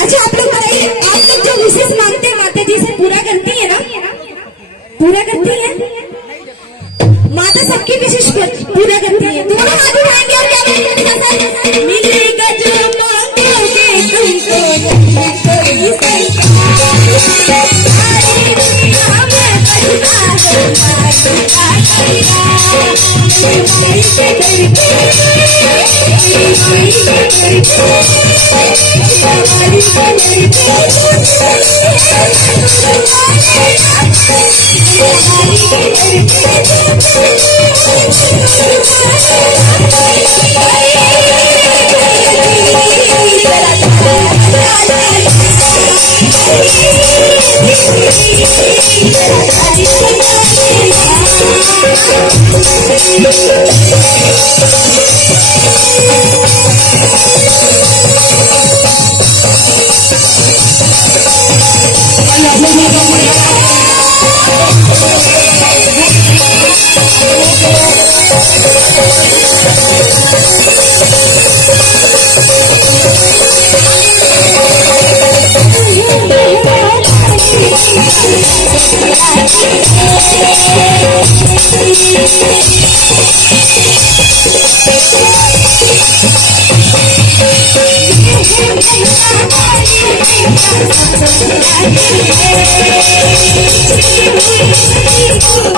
अच्छा, आप लोग बताइए, आप लोग जो विशेष मांगते हैं माता जी से पूरा करती है ना? पूरा करती है माता, सबकी विशेष पूरा करती है। दोनों हाथ उठाएंगे और क्या बोलेंगे? मिलेगा जो मांगोगे तुमको नहीं कोई सरकार, सारी दुनिया में बदला दो माई का तेरा। माई के घर पे, माई के घर पे, हमारी घर